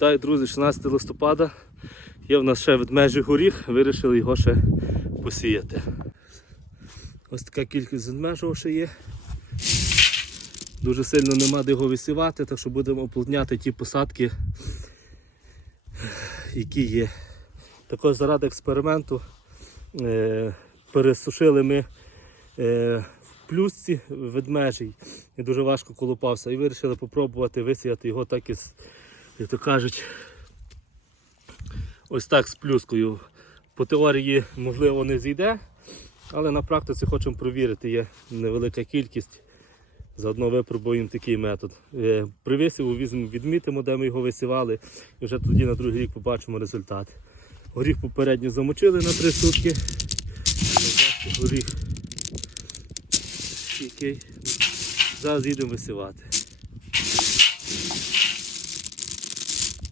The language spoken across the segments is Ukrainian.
Вітаю, друзі, 16 листопада. Є в нас ще ведмежий горіх, вирішили його ще посіяти. Ось така кількість ведмежого ще є. Дуже сильно нема де його висівати, так що будемо оплотняти ті посадки, які є. Також заради експерименту е, пересушили ми е, в плюсці ведмежий і дуже важко колупався. І вирішили спробувати висіяти його так із, як то кажуть, ось так з плюскою. По теорії, можливо, не зійде, але на практиці хочемо провірити, є невелика кількість. Заодно випробуємо такий метод. Е, При висіву візьмемо, відмітимо, де ми його висівали, і вже тоді на другий рік побачимо результат. Горіх попередньо замочили на 3 сутки. Горіх. Зараз їдемо висівати.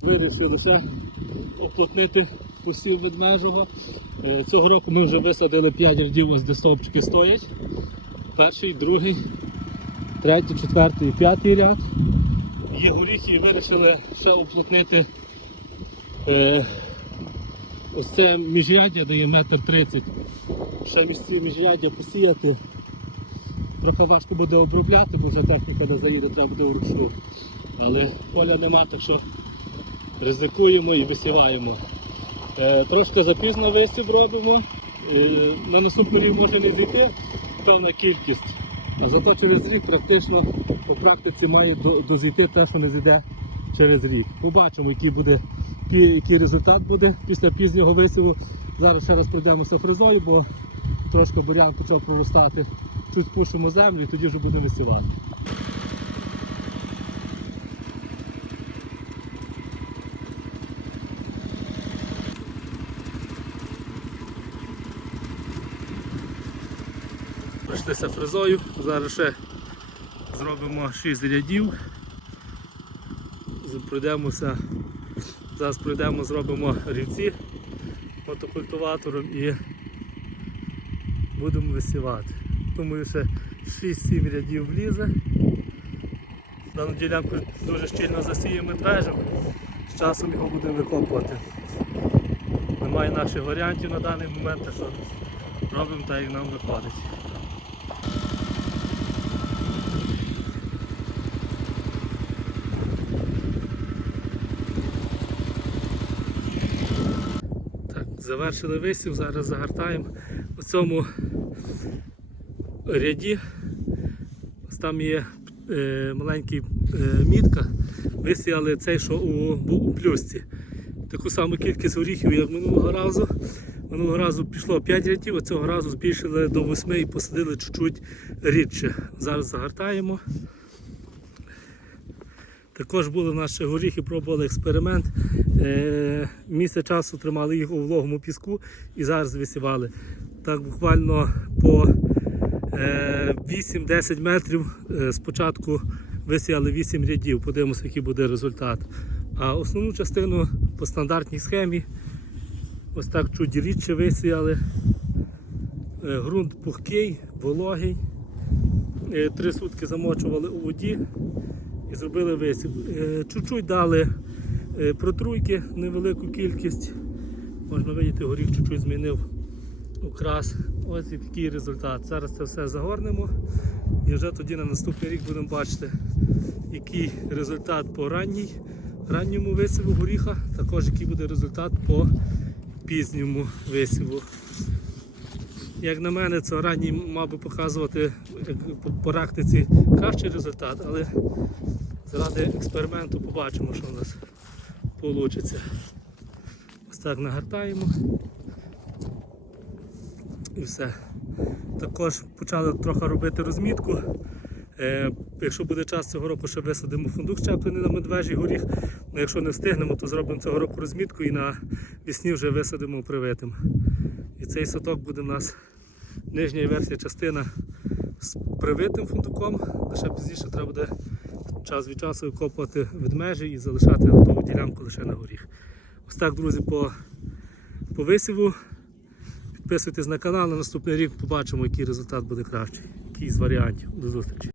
Вирішилося оплотнити посів від межого. Е, Цього року ми вже висадили 5 рядів, ось де стовпчики стоять. Перший, другий, третій, четвертий і п'ятий ряд. Є горіхи і вирішили ще оплотнити е, ось це міжряддя, де є метр тридцять. Ще між ці міжряддя посіяти. Трохи важко буде обробляти, бо вже техніка не заїде, треба буде вручну. Але поля нема, так що ризикуємо і висіваємо. Е, трошки запізно висів робимо. Е, на наступний рік може не зійти певна кількість. А зато через рік практично по практиці має дозійти те, що не зійде через рік. Побачимо, який буде, який, результат буде після пізнього висіву. Зараз ще раз пройдемося фрезою, бо трошки бурян почав проростати. Чуть спушимо землю і тоді вже будемо висівати. Пройшлися фрезою, зараз ще зробимо 6 рядів. Пройдемося, зараз пройдемо, зробимо рівці мотокультиватором і будемо висівати. Думаю, ще 6-7 рядів влізе. Дану ділянку дуже щільно засіємо медвежим, з часом його будемо викопувати. Немає наших варіантів на даний момент, що робимо так, як нам виходить. Так, завершили висів, зараз загортаємо. У цьому ряді ось там є е, маленький е, мітка. Висіяли цей, що у, був у плюсці. Таку саму кількість горіхів, як минулого разу. Минулого разу пішло 5 рядів, а цього разу збільшили до 8 і посадили чуть-чуть рідше. Зараз загортаємо. Також були наші горіхи, пробували експеримент. Е, місяць часу тримали їх у вологому піску і зараз висівали. Так буквально по е, 8-10 метрів е, спочатку висіяли 8 рядів. Подивимося, який буде результат. А основну частину по стандартній схемі ось так чуть рідше висіяли. Е, ґрунт пухкий, вологий. Е, Три сутки замочували у воді і зробили висів. Е, Чуть-чуть дали е, протруйки, невелику кількість. Можна видіти, горіх чуть-чуть змінив окрас. Ось і такий результат. Зараз це все загорнемо і вже тоді на наступний рік будемо бачити, який результат по ранній, ранньому висіву горіха, також який буде результат по пізньому висіву. Як на мене, це ранній мав би показувати по- практиці кращий результат, але заради експерименту побачимо, що в нас вийде. Ось так нагортаємо. І все. Також почали трохи робити розмітку. Е, якщо буде час цього року, ще висадимо фундук щеплений на медвежий горіх. Ну, якщо не встигнемо, то зробимо цього року розмітку і на весні вже висадимо привитим. І цей садок буде у нас нижня і верхня частина з привитим фундуком. Лише пізніше треба буде час від часу викопувати ведмежі і залишати готову ділянку лише на горіх. Ось так, друзі, по, по висіву. Підписуйтесь на канал, на наступний рік побачимо, який результат буде кращий, який з варіантів. До зустрічі.